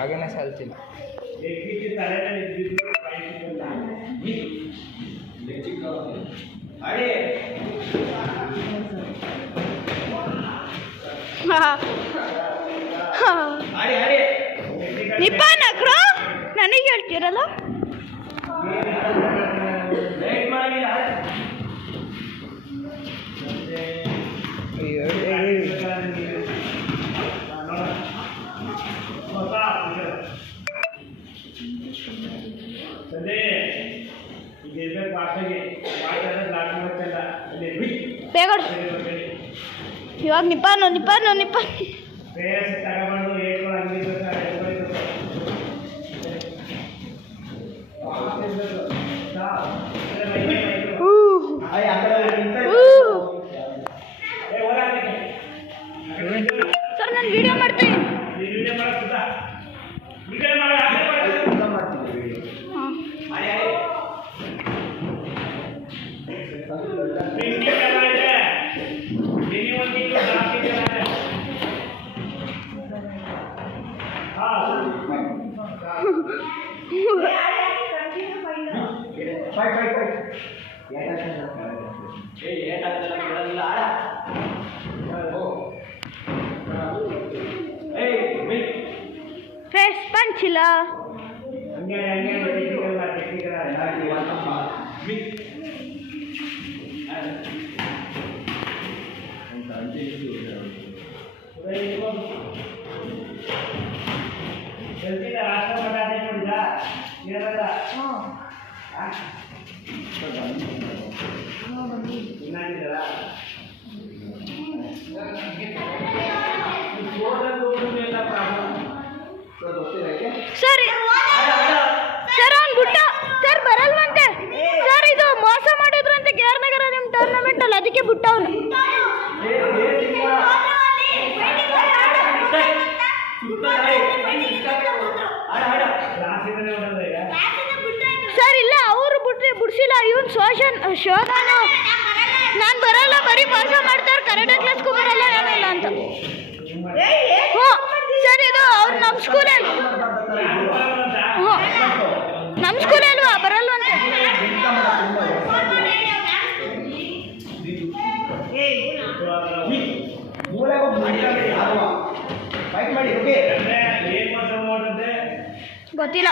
ಆಗನೇ ಸಾಲ್ತಿಲ್ಲ. ನಿಪ್ಪ ನಕ್ರು ನನಗೆ ಹೇಳ್ತೀರಲ್ಲ. ಬೇಗ ಇವಾಗ ನಿಪ್ಪಾನು ನಿಪ್ಪಾನು ನಿಪ್ಪ ಸರ್ ನಾನು ವಿಡಿಯೋ ಮಾಡ್ತೀನಿ. ಫೇಸ್ ಪಂಚ್ ಇಲ್ಲ. ಸರ್ ಸರ್ ಅವ್ನು ಬಿಟ್ಟ ಸರ್ ಬರಲ್ವಂತೆ ಸರ್. ಇದು ಮೋಸ ಮಾಡಿದ್ರಂತೆ ಕೇರ್ನಗರ ನಿಮ್ಮ ಟೂರ್ನಮೆಂಟ್ ಅಲ್ಲಿ, ಅದಕ್ಕೆ ಬಿಟ್ಟ ಅವನು. ಸರ್ ಇಲ್ಲ ಅವರು ಬಿಡ್ಸಿಲ್ಲ. ಇವನು ಶೋಧಾನು ನಾನು ಬರಲ್ಲ, ಬರೀ ಮೋಸ ಮಾಡ್ತಾರೆ, ಕರಾಟೆ ಕ್ಲಾಸ್ಗೂ ಬರಲ್ಲ ಏನಿಲ್ಲ ಅಂತ. ಹ್ಞೂ ಸರ್ ಇದು ಅವ್ರು ನಮ್ಮ ಸ್ಕೂಲಲ್ಲಿ, ಹ್ಞೂ ನಮ್ಮ ಸ್ಕೂಲಲ್ವಾ ಬರಲ್ವಂತೆ. ಗೊತ್ತಿಲ್ಲ.